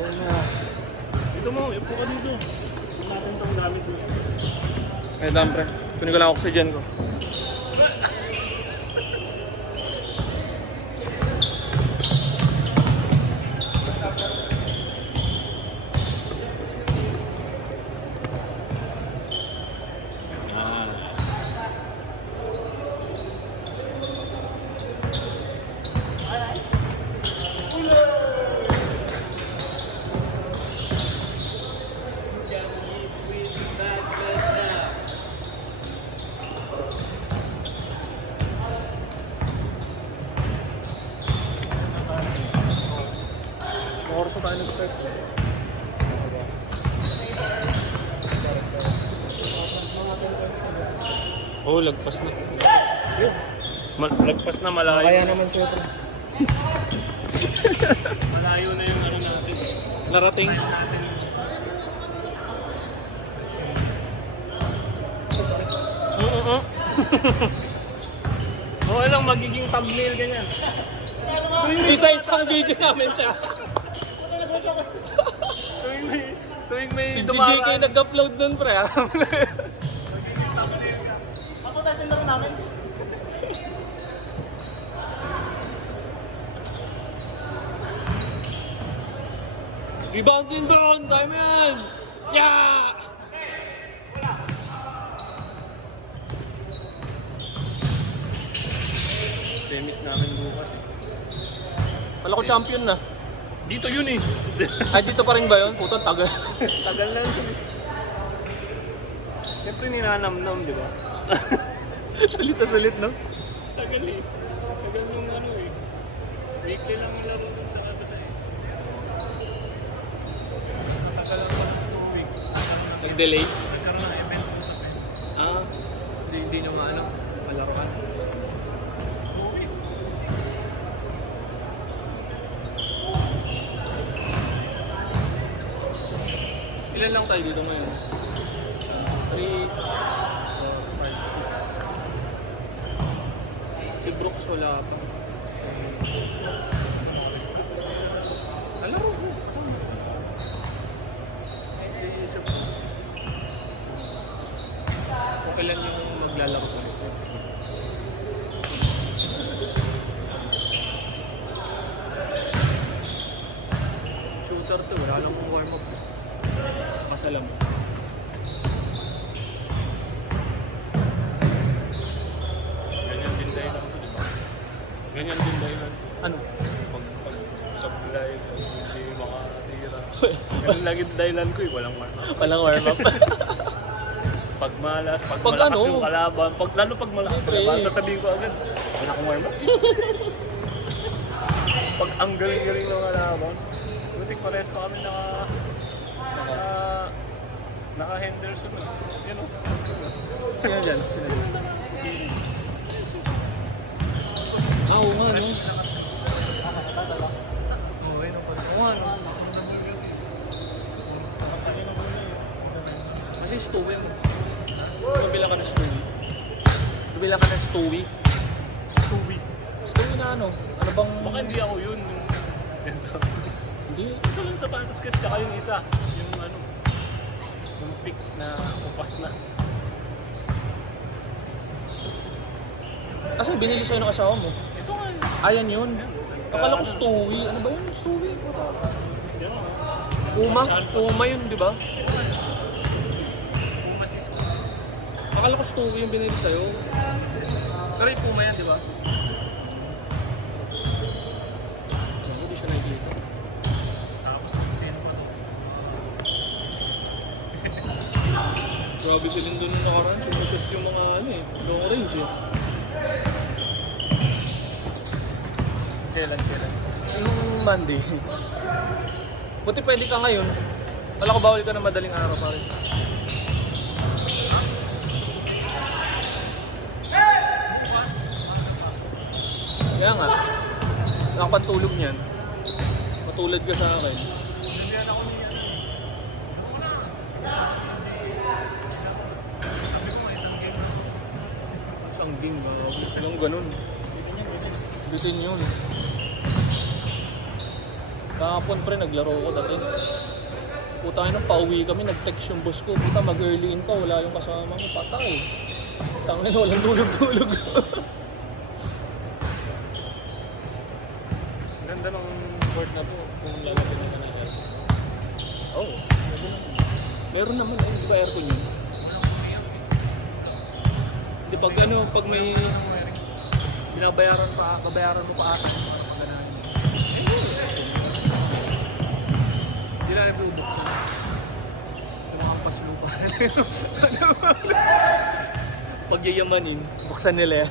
Oo na. Dito mo, ipo ka dito. Kung natin itong gamit mo. Ay, dam, pre. Kunin ko lang oxygen ko. Oras na tayo nag-start. Oh, lagpas na. Lagpas na malayo. Kaya naman siya. Malayo na yung ano natin. Narating. Okay lang, magiging thumbnail ganyan. Hindi sa isang video namin siya. Tuwing may Si dumaraan. GJK nag-upload dun, pre. Ako natin lang namin. Rebound yung drone, time yan! Yeah! Semis namin bukas eh. Pala ko champion na. Dito yun eh. Ay, dito pa rin ba yun? Puto, tagal. Tagal lang yun. Siyempre ninanamnam, di ba? Sulit na sulit, no? Tagal eh. Tagal yung ano eh. Weekly lang yung laro dun sa Canada eh. Matagal lang pa ng 2 weeks. Nag-delay? Nagkaroon ng event mo sa pen. Ah. Hindi nyo maano. Malaroan. 2 weeks. Ilan lang tayo dito ngayon? 3, 4, 5, 6. Si Brooks wala pa. Alaro ko. Kasama. Okay lang yung maglalaro ko. Shooter to, wala lang kong warm up. Masalam. Ganyan din dahil ako, di ba? Ganyan din dahil Ano? pag supply, hindi makatira. Ganun lagi dahilan ko eh, walang warm up. Walang warm up. Pag malas, pag Pag malakas ano? yung kalaban, lalo pag malakas yung Siyempre. kalaban, sasabihin ko agad, wala akong warm up. Pag ang galing-galing ng kalaban, butik pares pa kami naka-Henderson. Yan o. Sino dyan? Sino dyan? Oo nga, no? Oo, yun ako. Oo nga, no? Kasi Stewie mo. Nabila ka ng Stewie. Nabila ka ng Stewie. Stewie. Stewie na ano? Ano bang... Baka hindi ako yun. Hindi. Ito lang sa Pantasket, tsaka yung isa. Yung ano, yung pick na upas na. Kasi binili sa'yo ng asawa mo. Ito nga yun. Ayan yun. Akala ko Stewie. Ano ba yun? Stewie? Yan o. Puma? Puma yun, di ba? Puma sis ko. Akala ko Stewie yung binili sa'yo. Pero yung Puma yan, di ba? Hindi siya nakikita. Tapos ang sino pa to. Grabe sila doon yung nakaraan. Sinushoot yung mga ano eh. Long range eh. Kailan? Yung Monday. Buti pwede ka ngayon. Wala ko bawal ka na madaling araw pa rin. Kaya nga. Nakapantulog niyan. Matulad ka sa akin. Sabihan ako niya. Isang game ba? Walang ganun. Bitin yun. Kahapon pre, naglaro ko dati. Puta nga nang pauwi kami, nag-text yung boss ko. Puta, mag-early in pa, wala yung kasama mo, patay. Tangin, walang tulog-tulog. Ganda ng board na to kung lalagyan na ng air. Oo, meron naman eh, di ba aircon yun? Hindi pag ano, pag may binabayaran pa, babayaran mo pa ata pag ganahan mo. Hindi lang ibubuksan. Yung mga paslupa. Pag yayamanin, buksan nila yan.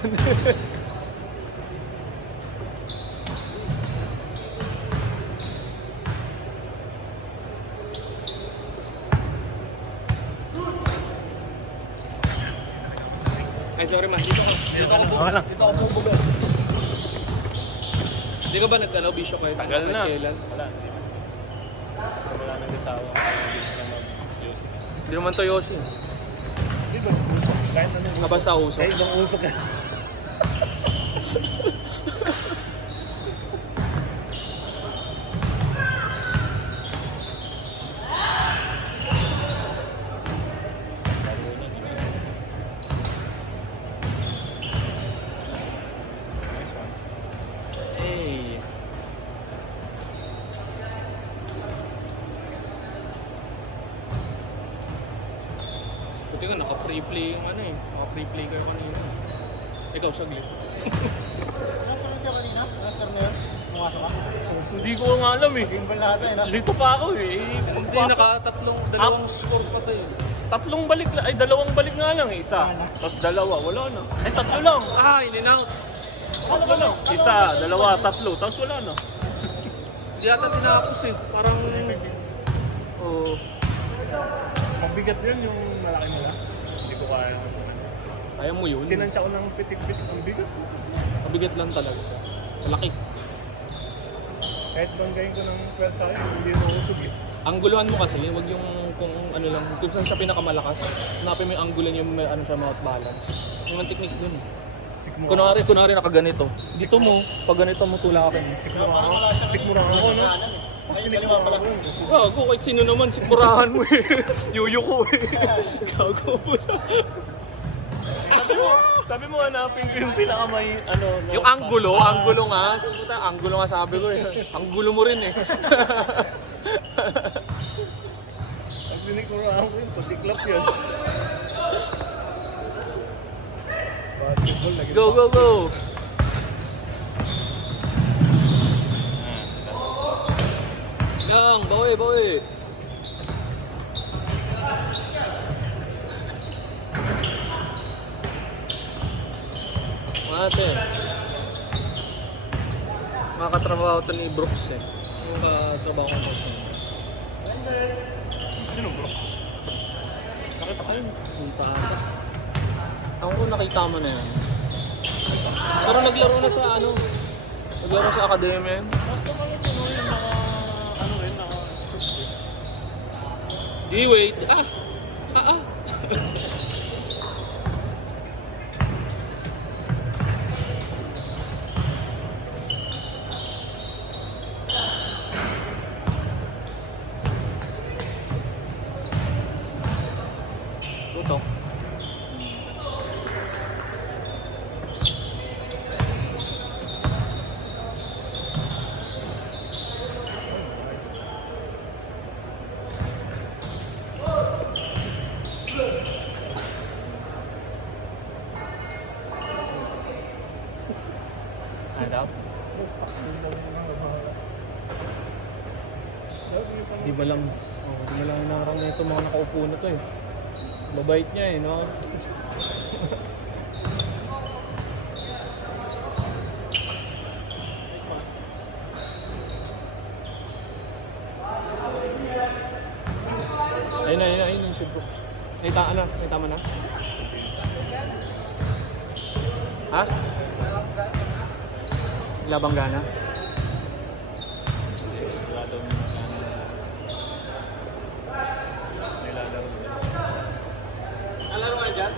Ay, sorry man. Dito ako bubuga. Hindi ka ba nag-ano, bisyo kayo? Tagal na. Kailan? Wala, hindi na. Wala nag-asawa. Hindi naman to Yoshi. Di ba? Kahit ano. Basta usok. Kahit ibang usok ka. Buti nga, naka-pre-play yung ano eh. Naka-pre-play kayo kanina. Ikaw, saglit. Nasaan siya kanina? Nasaan na yun? Pumasok ka? Hindi ko nga alam eh. Gimbal lahat eh. Lito pa ako eh. Hindi, dalawang score pa tayo. Tatlong balik lang. Ay, dalawang balik nga lang eh. Isa. Tapos dalawa. Wala na. Ay, tatlo lang. Ah, in-and-out. Tatlo lang. Isa, dalawa, tatlo. Tapos wala na. Hindi yata tinapos eh. Parang... Oh. Mabigat yun yung malaki nila. Hindi ko kaya. Kaya mo yun. Tinansya ko ng pitik-pitik. Ang bigat. Mabigat lang talaga. Malaki. Kahit banggayin ko ng pwersa yun, hindi mo usog eh. Angguluhan mo kasi, wag yung kung ano lang, kung saan siya pinakamalakas. Hanapin mo yung anggulan yung may ano siya, mouth balance. Yung ang technique dun. Kunwari nakaganito. Dito mo, pag ganito mo tulak ka. Sikmura ako, no? Pag sinikmura ako, Gago, kahit sino naman, sikmurahan mo eh. Yuyo ko eh. Gago mo na. sabi mo hanapin ko yung pinakamay, ano, no? Yung anggulo nga. Anggulo nga sabi ko eh. Anggulo mo rin eh. Pag sinikmura ako yun, patiklap yun. Basketball, lagi. Go! Yang, bawi. Mate. Makatrabaho to ni Brooks eh. Yung katrabaho ko sa Sino bro? nakita ko yun. Yung paata. Ako kung nakita mo na yan. Pero naglaro na sa ano. Naglaro sa academia yun. Basta ka yun, yung ano rin, naka-script eh. Di wait. Tutok. Ano? Di ba lang narang na ito mga nakaupo na to eh. Mabait niya eh, no? Ayun yung si Brooks. Nakita mo na? Ha? Labanggana? Wala daw nilalaro. Alaro ka, Jazz?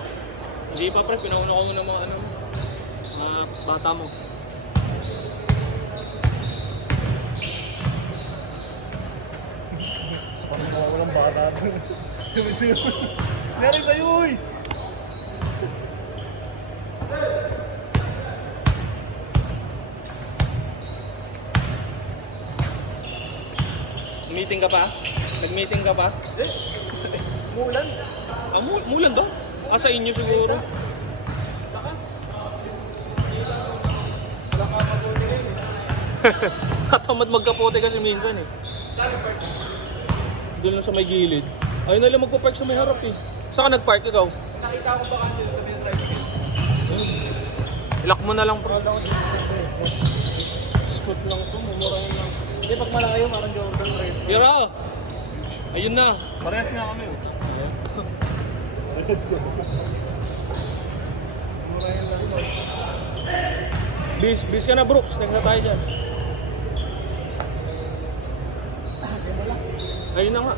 Hindi pa pre, pinauna ko muna mga mga bata mo. Nari sa'yo, uy! Meeting ka pa? Nag-meeting ka pa? Mulan. Ah, mulan daw? Ah, sa inyo siguro. Katamad magkapote kasi minsan eh. Doon lang sa may gilid. Ayun na lang magpa-park sa may harap eh. Saan ka nag-park ikaw? Nakita ko ba kanina sa may tricycle? Ilak mo na lang bro. Scoot lang to, mumurahin lang. Hindi, pag malayo, parang Jordan Red. Yara! Ayun na. Parehas nga kami. Let's go. Bis ka na Brooks. Tingnan na tayo dyan. Ayun na nga.